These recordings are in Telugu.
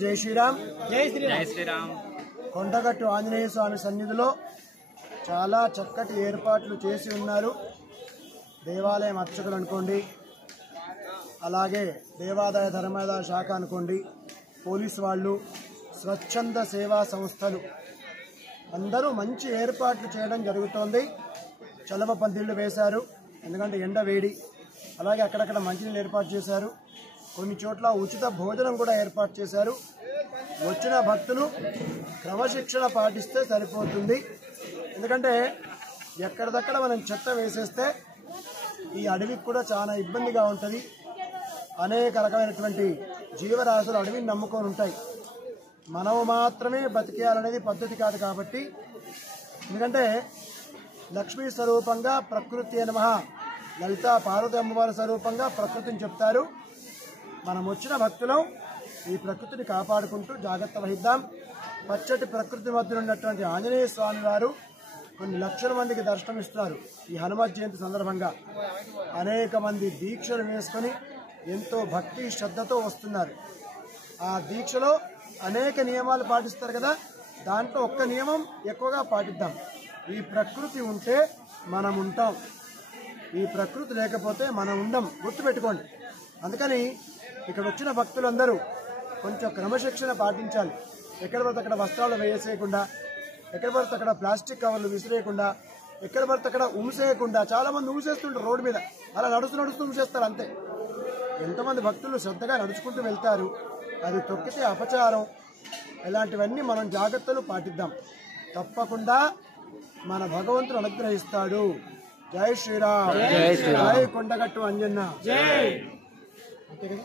జై శ్రీరామ్. జై శ్రీరామ్. జై శ్రీరామ్. కొండగట్టు ఆంజనేయ స్వామి సన్నిధిలో చాలా చక్కటి ఏర్పాట్లు చేసి ఉన్నారు. దేవాలయం అర్చకులు అనుకోండి, అలాగే దేవాదాయ ధర్మాదాయ శాఖ అనుకోండి, పోలీసు వాళ్ళు, స్వచ్ఛంద సేవా సంస్థలు అందరూ మంచి ఏర్పాట్లు చేయడం జరుగుతోంది. చలవ పందిళ్లు వేశారు, ఎందుకంటే ఎండ వేడి. అలాగే అక్కడక్కడ మంచినీళ్ళు ఏర్పాటు చేశారు. కొన్ని చోట్ల ఉచిత భోజనం కూడా ఏర్పాటు చేశారు. వచ్చిన భక్తులు క్రమశిక్షణ పాటిస్తే సరిపోతుంది. ఎందుకంటే ఎక్కడిదక్కడ మనం చెత్త వేసేస్తే ఈ అడవికి కూడా చాలా ఇబ్బందిగా ఉంటుంది. అనేక రకమైనటువంటి జీవరాశులు అడవిని నమ్ముకొని ఉంటాయి. మనం మాత్రమే బతికేయాలనేది పద్ధతి కాదు. కాబట్టి ఎందుకంటే లక్ష్మీ స్వరూపంగా ప్రకృతి నమః, లలితా పార్వతి అమ్మవారి స్వరూపంగా ప్రకృతిని చెప్తారు. మనం వచ్చిన భక్తులం ఈ ప్రకృతిని కాపాడుకుంటూ జాగ్రత్త వహిద్దాం. పచ్చటి ప్రకృతి మధ్య ఉన్నటువంటి ఆంజనేయ స్వామి వారు కొన్ని లక్షల మందికి దర్శనమిస్తున్నారు. ఈ హనుమత్ జయంతి సందర్భంగా అనేక మంది దీక్షలు వేసుకొని ఎంతో భక్తి శ్రద్ధతో వస్తున్నారు. ఆ దీక్షలో అనేక నియమాలు పాటిస్తారు కదా, దాంట్లో ఒక్క నియమం ఎక్కువగా పాటిద్దాం. ఈ ప్రకృతి ఉంటే మనం ఉంటాం, ఈ ప్రకృతి లేకపోతే మనం ఉండం, గుర్తుపెట్టుకోండి. అందుకని ఇక్కడ వచ్చిన భక్తులందరూ కొంచెం క్రమశిక్షణ పాటించాలి. ఎక్కడ పడితే అక్కడ వస్త్రాలు వేసేయకుండా, ఎక్కడ పడితే అక్కడ ప్లాస్టిక్ కవర్లు విసిరేయకుండా, ఎక్కడ పడితే అక్కడ ఉమ్సేయకుండా. చాలా మంది ఉమ్సేస్తుంటారు రోడ్డు మీద, అలా నడుస్తూ ఉమ్సేస్తారు అంతే. ఎంతమంది భక్తులు శ్రద్ధగా నడుచుకుంటూ వెళ్తారు, అది తొక్కితే అపచారం. ఇలాంటివన్నీ మనం జాగ్రత్తలు పాటిద్దాం. తప్పకుండా మన భగవంతుడు అనుగ్రహిస్తాడు. జై శ్రీరామ్. జై కొండగట్టు అంజన్న. జై. అంతే కదా.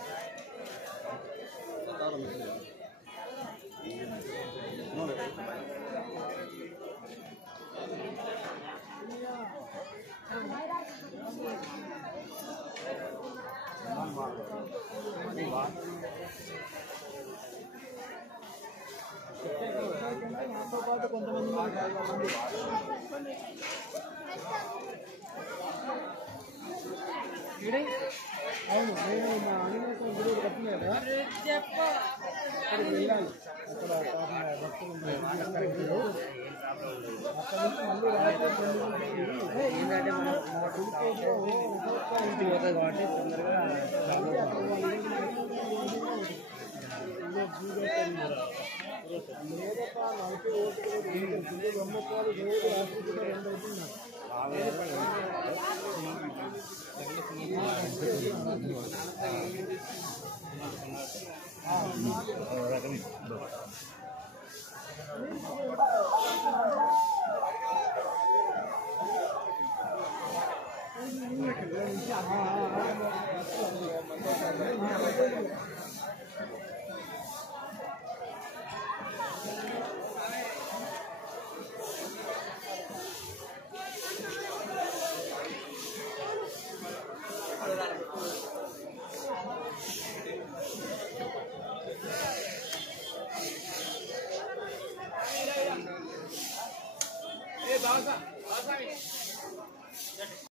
నాతో పాటు కొంతమంది అవును, నేను మా అనిమేషన్ గుడి కట్టిన కదా, అక్కడికి వెళ్ళాలి. అక్కడ భక్తులు అక్కడ నుంచి మళ్ళీ రాత్రి ఏంటంటే మన గుడిలో ఇంటికి పోతుంది కాబట్టి తొందరగా లేదప్ప నలభై ఓట్లు గమ్మత్వాలు రోజు రాత్రి కూడా 2 అవుతున్నారు. ఏ బాగా